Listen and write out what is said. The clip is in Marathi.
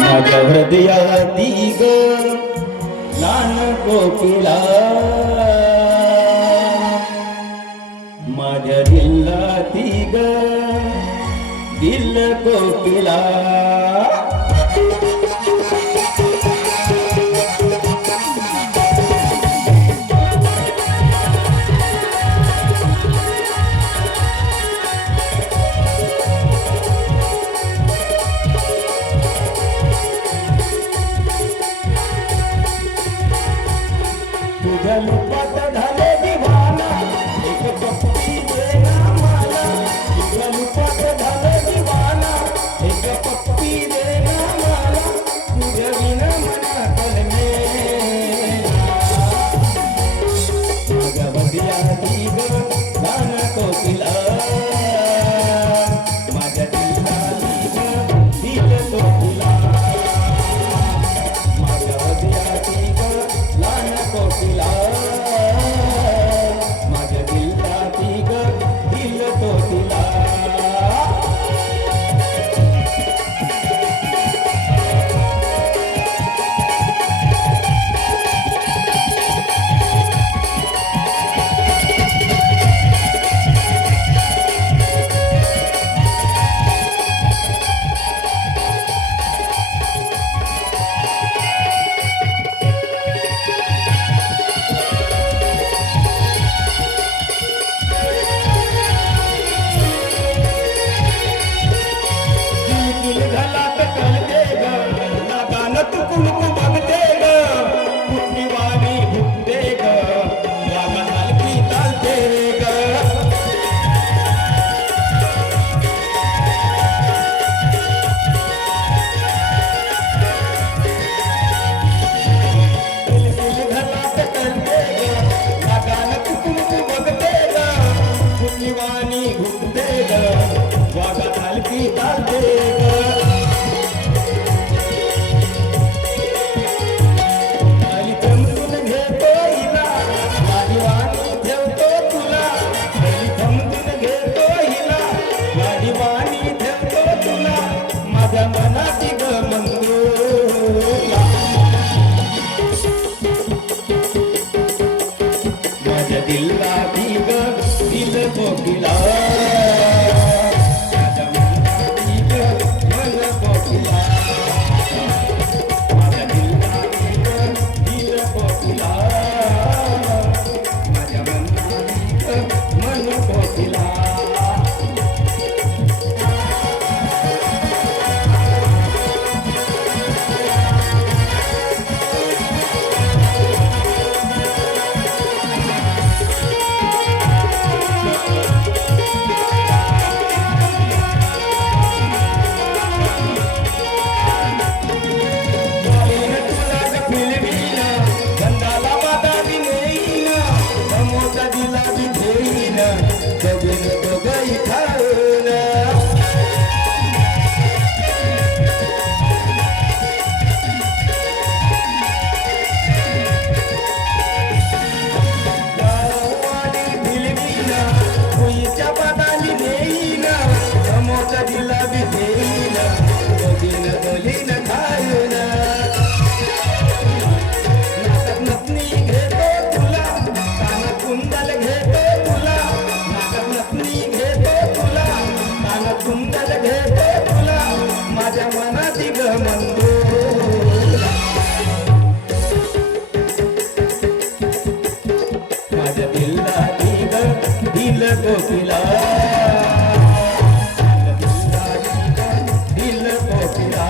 माझ्या हृदयाती ग लहान कोकिला, माझ्या दिलाती ग दिल कोकिला. तुझ्या लुपात झाले दिवाना, एक पप्पी दे ना मला. तुझ्या लुपात झाले दिवाना, एक पप्पी दे ना मला. तुझ्या विना मना कलमेला, माझ्या हृदयाती ग लहान कोकिला, माझ्या दिलाती ग दिल कोकिला, माझ्या हृदयाती ग लहान कोकिला, माझ्या दिलाती ग दिल कोकिला. घालात कळते ग नागान तू कुलकू बघते ग, कुठली वाणी भुकते ग रागा हलकी चालते ग. घालात कळते ग नागान तू कुलकू बघते ग, कुठली वाणी भुकते ग रागा हलकी चालते ग. माझ्या मनाची ग मंगला, माझ्या दिलाती ग दिल कोकिला, माझ्या मनाची ग मन कोकिला, माझ्या दिलाती ग दिल कोकिला, माझ्या मनाची ग मन कोकिला. माझ्या मनाची ग मंगला, माझ्या दिलाती ग दिल कोकिला, माझ्या दिलाती ग दिल कोकिला.